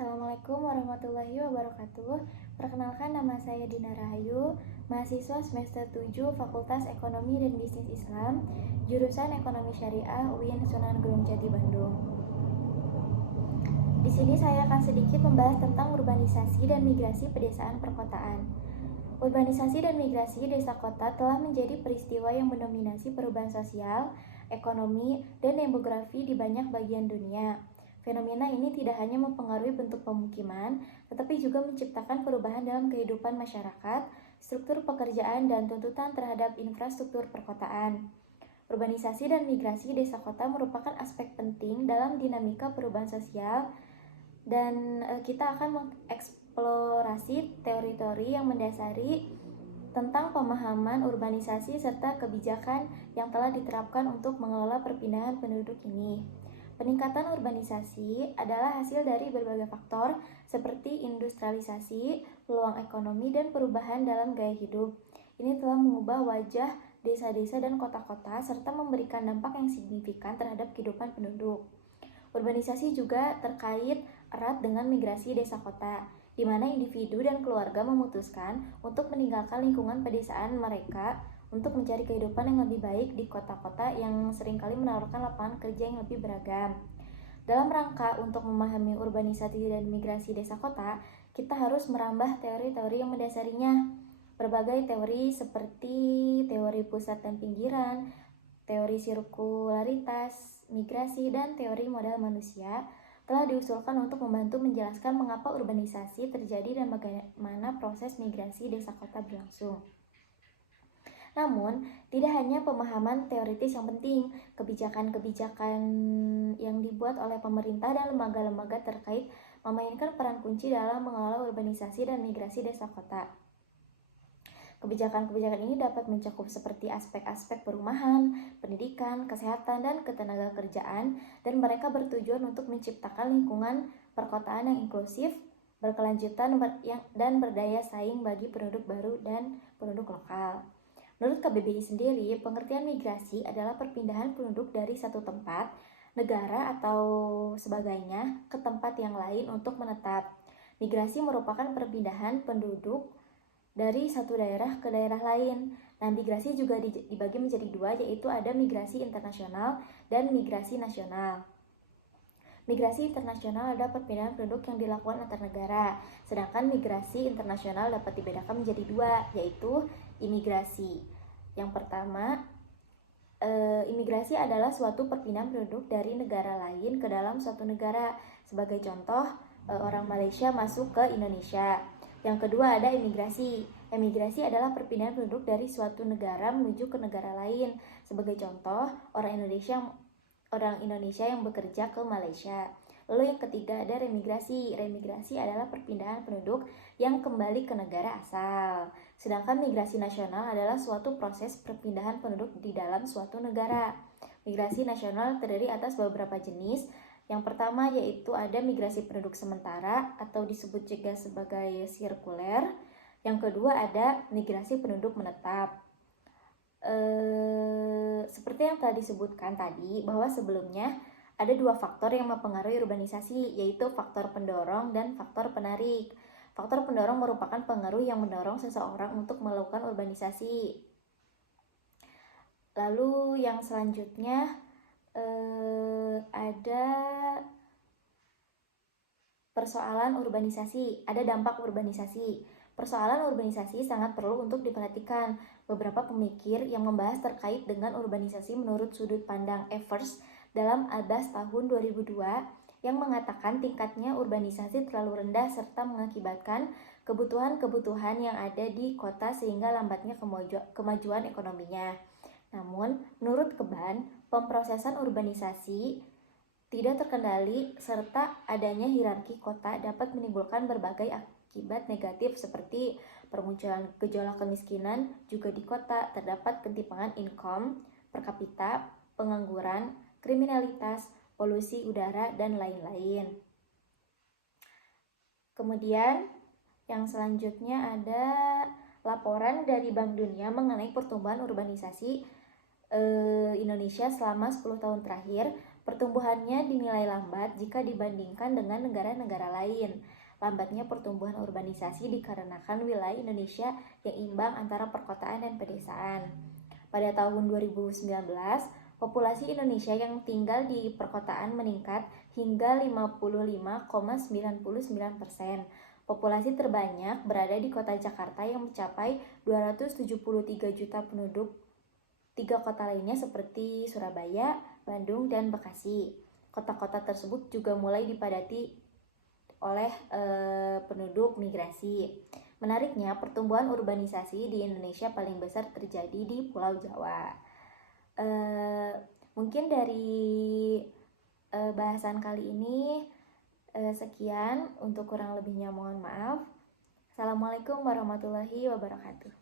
Assalamualaikum warahmatullahi wabarakatuh. Perkenalkan, nama saya Dina Rahayu, mahasiswa semester 7 Fakultas Ekonomi dan Bisnis Islam, jurusan Ekonomi Syariah UIN Sunan Gunung Jati Bandung. Di sini saya akan sedikit membahas tentang urbanisasi dan migrasi pedesaan perkotaan. Urbanisasi dan migrasi desa kota telah menjadi peristiwa yang mendominasi perubahan sosial, ekonomi, dan demografi di banyak bagian dunia. Fenomena ini tidak hanya mempengaruhi bentuk pemukiman, tetapi juga menciptakan perubahan dalam kehidupan masyarakat, struktur pekerjaan, dan tuntutan terhadap infrastruktur perkotaan. Urbanisasi dan migrasi desa kota merupakan aspek penting dalam dinamika perubahan sosial, dan kita akan mengeksplorasi teori-teori yang mendasari tentang pemahaman urbanisasi serta kebijakan yang telah diterapkan untuk mengelola perpindahan penduduk ini. Peningkatan urbanisasi adalah hasil dari berbagai faktor seperti industrialisasi, peluang ekonomi, dan perubahan dalam gaya hidup. Ini telah mengubah wajah desa-desa dan kota-kota serta memberikan dampak yang signifikan terhadap kehidupan penduduk. Urbanisasi juga terkait erat dengan migrasi desa kota, di mana individu dan keluarga memutuskan untuk meninggalkan lingkungan pedesaan mereka untuk mencari kehidupan yang lebih baik di kota-kota yang seringkali menawarkan lapangan kerja yang lebih beragam. Dalam rangka untuk memahami urbanisasi dan migrasi desa kota, kita harus merambah teori-teori yang mendasarinya. Berbagai teori seperti teori pusat dan pinggiran, teori sirkularitas, migrasi, dan teori modal manusia telah diusulkan untuk membantu menjelaskan mengapa urbanisasi terjadi dan bagaimana proses migrasi desa kota berlangsung. Namun, tidak hanya pemahaman teoritis yang penting, kebijakan-kebijakan yang dibuat oleh pemerintah dan lembaga-lembaga terkait memainkan peran kunci dalam mengelola urbanisasi dan migrasi desa kota. Kebijakan-kebijakan ini dapat mencakup seperti aspek-aspek perumahan, pendidikan, kesehatan, dan ketenagakerjaan, dan mereka bertujuan untuk menciptakan lingkungan perkotaan yang inklusif, berkelanjutan, dan berdaya saing bagi penduduk baru dan penduduk lokal. Menurut KBBI sendiri, pengertian migrasi adalah perpindahan penduduk dari satu tempat, negara, atau sebagainya ke tempat yang lain untuk menetap. Migrasi merupakan perpindahan penduduk dari satu daerah ke daerah lain. Nah, migrasi juga dibagi menjadi dua, yaitu ada migrasi internasional dan migrasi nasional. Migrasi internasional adalah perpindahan penduduk yang dilakukan antar negara, sedangkan migrasi internasional dapat dibedakan menjadi dua, yaitu imigrasi. Yang pertama, imigrasi adalah suatu perpindahan penduduk dari negara lain ke dalam suatu negara. Sebagai contoh, orang Malaysia masuk ke Indonesia. Yang kedua ada imigrasi. Imigrasi adalah perpindahan penduduk dari suatu negara menuju ke negara lain. Sebagai contoh, orang Indonesia yang bekerja ke Malaysia. Lalu yang ketiga ada remigrasi. Remigrasi adalah perpindahan penduduk yang kembali ke negara asal. Sedangkan migrasi nasional adalah suatu proses perpindahan penduduk di dalam suatu negara. Migrasi nasional terdiri atas beberapa jenis. Yang pertama yaitu ada migrasi penduduk sementara atau disebut juga sebagai sirkuler. Yang kedua ada migrasi penduduk menetap. Seperti yang telah disebutkan tadi, bahwa sebelumnya ada dua faktor yang mempengaruhi urbanisasi, yaitu faktor pendorong dan faktor penarik. Faktor pendorong merupakan pengaruh yang mendorong seseorang untuk melakukan urbanisasi. Lalu yang selanjutnya ada persoalan urbanisasi, ada dampak urbanisasi. Persoalan urbanisasi sangat perlu untuk diperhatikan. Beberapa pemikir yang membahas terkait dengan urbanisasi menurut sudut pandang Evers dalam Abbas tahun 2002 yang mengatakan tingkatnya urbanisasi terlalu rendah serta mengakibatkan kebutuhan-kebutuhan yang ada di kota sehingga lambatnya kemajuan ekonominya. Namun, menurut Keban, pemrosesan urbanisasi tidak terkendali serta adanya hierarki kota dapat menimbulkan berbagai akibat negatif seperti permunculan gejolak kemiskinan juga di kota, terdapat ketimpangan income per kapita, pengangguran, kriminalitas, polusi udara, dan lain-lain. Kemudian yang selanjutnya ada laporan dari Bank Dunia mengenai pertumbuhan urbanisasi Indonesia selama 10 tahun terakhir. Pertumbuhannya dinilai lambat jika dibandingkan dengan negara-negara lain. Lambatnya pertumbuhan urbanisasi dikarenakan wilayah Indonesia yang imbang antara perkotaan dan pedesaan. Pada tahun 2019, populasi Indonesia yang tinggal di perkotaan meningkat hingga 55,99%. Populasi terbanyak berada di kota Jakarta yang mencapai 273 juta penduduk. 3 kota lainnya seperti Surabaya, Bandung, dan Bekasi. Kota-kota tersebut juga mulai dipadati oleh penduduk migrasi. Menariknya, pertumbuhan urbanisasi di Indonesia paling besar terjadi di Pulau Jawa. Mungkin dari bahasan kali ini sekian. Untuk kurang lebihnya mohon maaf. Assalamualaikum warahmatullahi wabarakatuh.